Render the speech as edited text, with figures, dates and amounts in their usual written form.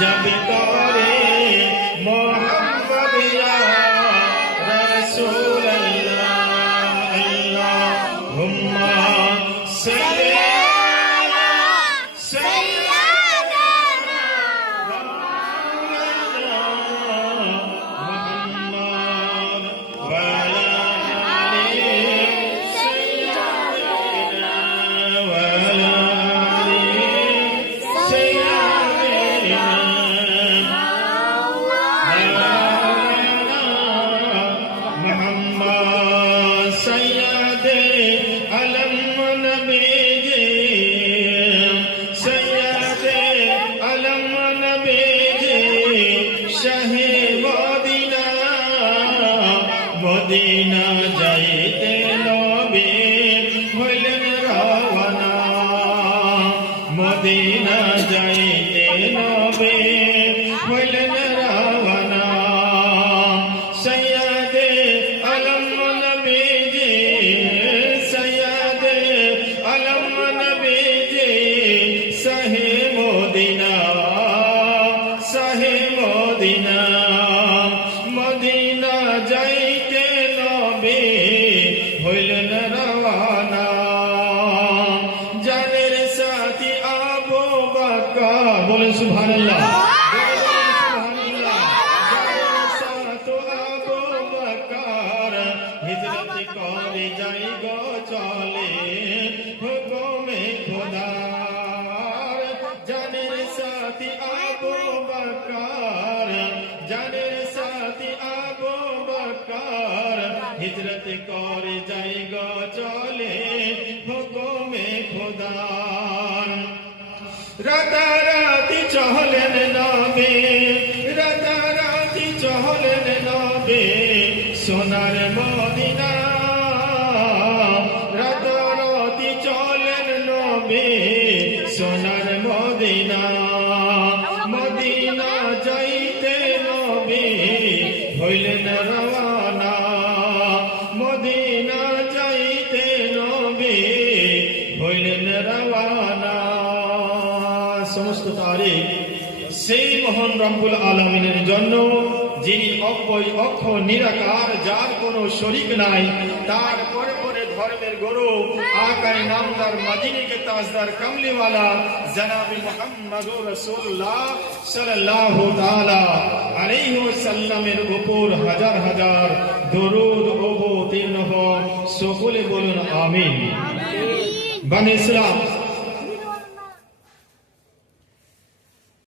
जब करे मोहम्मद या रसूल अल्लाह अल्लाहुम्मा सल्ली মদিনা যাইতে নবী হইলেন রওয়ানা মদিনা যাইতে নবী হইলেন রওয়ানা সৈয়দে আলম নবীজি সৈয়দে আলম নবীজি শাহে মদিনা শাহে মদিনা মদিনা যাইতে নবী হইলেন রওয়ানা জানের সাথী আবু বকর বলেন সুবহানাল্লাহ হিজরত করে যাই গো চলে হুকুমে খোদার জানের সাথী আবু বকর জানের সাথী আবু বকর হিজরত করে যাই গো চলে হুকুমে খোদার রাতারাতি চহলেন নবী রাতারাতি চহলেন নবী সোনার মদিনা রাতারাতি চলেন নবী সোনার মদিনা মদিনা যাইতে নবী হইলেন রওয়ানা মদিনা যাইতে নবী হইলেন রওয়ানা সমস্ত তারিখ সেই মহান রব্বুল আলামিনের জন্য যিনি অব্যয় অক্ষর নিরাকার যার কোনো শরীক নাই তার পরে পরে ধর্মের গুরু আকায়ে নামদার মদিনে के ताजदार कमली वाला जनाब मुहम्मदुर রাসূলুল্লাহ সাল্লাল্লাহু তাআলা আলাইহি ওয়াসাল্লামের উপর হাজার হাজার দরুদ অবতীর্ণ হোক সকলে বলুন আমিন। বানি ইসলাম